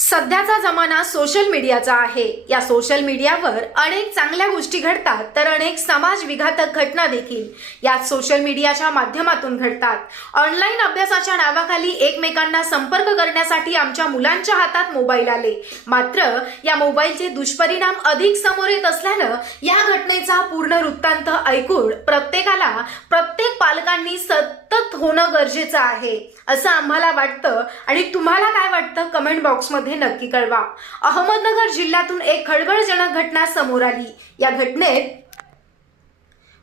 सध्याचा जमाना सोशल मीडियाचा आहे. या सोशल मीडियावर अनेक चांगल्या गोष्टी घडतात तर अनेक समाज विघातक घटना देखील या सोशल मीडियाच्या माध्यमातून घडतात. ऑनलाईन अभ्यासाच्या नावाखाली एकमेकांना संपर्क करण्यासाठी आमच्या मुलांच्या हातात मोबाईल आले. मात्र या मोबाईलचे दुष्परिणाम अधिक समोर येत असल्यानं या घटनेचा पूर्ण वृत्तांत ऐकून प्रत्येकाला प्रत्येक पालकांनी गरजेचं आहे असं आम्हाला वाटतं. आणि तुम्हाला काय वाटतं? कमेंट बॉक्समध्ये नक्की कळवा. अहमदनगर जिल्ह्यातून एक खळबळजनक घटना समोर आली. या घटनेत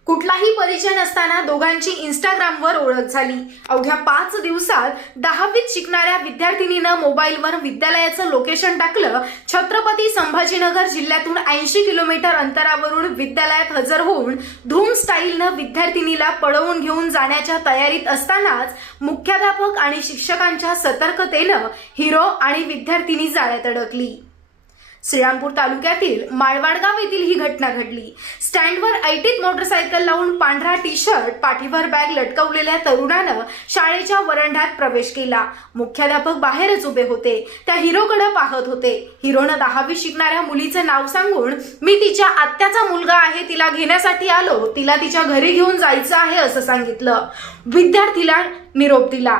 कुठलाही परिचय नसताना दोघांची इंस्टाग्रामवर ओळख झाली. अवघ्या पाच दिवसात दहावीत शिकणाऱ्या विद्यार्थिनीनं मोबाईलवर विद्यालयाचं लोकेशन टाकलं. छत्रपती संभाजीनगर जिल्ह्यातून ऐंशी किलोमीटर अंतरावरून विद्यालयात हजर होऊन धूम स्टाईलनं विद्यार्थिनीला पळवून घेऊन जाण्याच्या तयारीत असतानाच मुख्याध्यापक आणि शिक्षकांच्या सतर्कतेनं हिरो आणि विद्यार्थिनी जाळ्यात अडकली. श्रीरामपूर तालुक्यातील माळवाडगाव येथील ही घटना घडली. स्टँडवर ऐटीत मोटरसायकल लावून पांढरा टी शर्ट पाठीवर बॅग लटकवलेल्या तरुणानं शाळेच्या वरंड्यात प्रवेश केला. मुख्याध्यापक बाहेरच उभे होते. त्या हिरोकडे पाहत होते. हिरोनं दहावी शिकणाऱ्या मुलीचं नाव सांगून मी तिच्या आत्याचा मुलगा आहे तिला घेण्यासाठी आलो तिला तिच्या घरी घेऊन जायचं आहे असं सांगितलं. विद्यार्थीला निरोप दिला.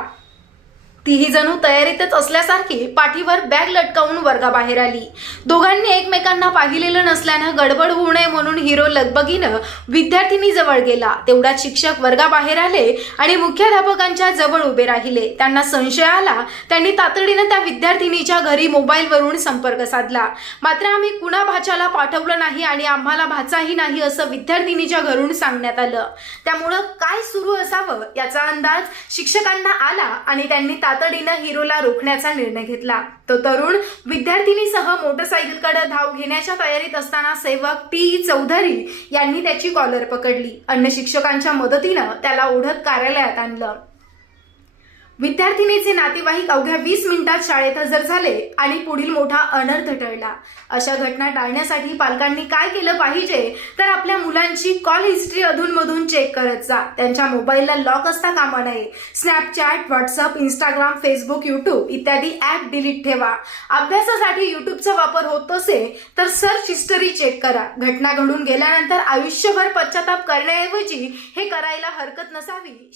तीही जणू तयारीतच असल्यासारखी पाठीवर बॅग लटकावून वर्गाबाहेर आली. दोघांनी एकमेकांना पाहिलेलं नसल्यानं गडबड होऊ नये म्हणून हिरो लगबगीनं विद्यार्थिनी जवळ गेला. तेवढ्यात शिक्षक वर्गाबाहेर आले आणि मुख्याध्यापकांच्या जवळ उभे राहिले. त्यांना संशय आला. त्यांनी तातडीनं त्या विद्यार्थिनीच्या घरी मोबाईलवरून संपर्क साधला. मात्र आम्ही कुणा भाच्याला पाठवलं नाही आणि आम्हाला भाचाही नाही असं विद्यार्थिनीच्या घरून सांगण्यात आलं. त्यामुळं काय सुरू असावं याचा अंदाज शिक्षकांना आला आणि त्यांनी तातडीनं हिरोला रोखण्याचा निर्णय घेतला. तो तरुण विद्यार्थिनीसह मोटरसायकलकडे धाव घेण्याच्या तयारीत असताना सेवक टी चौधरी यांनी त्याची कॉलर पकडली. अन्य शिक्षकांच्या मदतीनं त्याला ओढत कार्यालयात आणलं. विद्यार्थिनीचे नातेवाईक अवघ्या वीस मिनिटात शाळेत हजर झाले आणि पुढील मोठा अनर्थ टळला. अशा घटना टाळण्यासाठी पालकांनी काय केलं पाहिजे तर आपल्या मुलांची कॉल हिस्ट्री अधूनमधून चेक करत जा. त्यांच्या मोबाईलला लॉक असता कामा नये. Snapchat WhatsApp Instagram Facebook YouTube इत्यादी ऍप डिलीट ठेवा. अभ्यासासाठी युट्यूबचा वापर होत असेल तर सर्च हिस्टरी चेक करा. घटना घडून गेल्यानंतर आयुष्यभर पश्चाताप करण्याऐवजी हे करायला हरकत नसावी.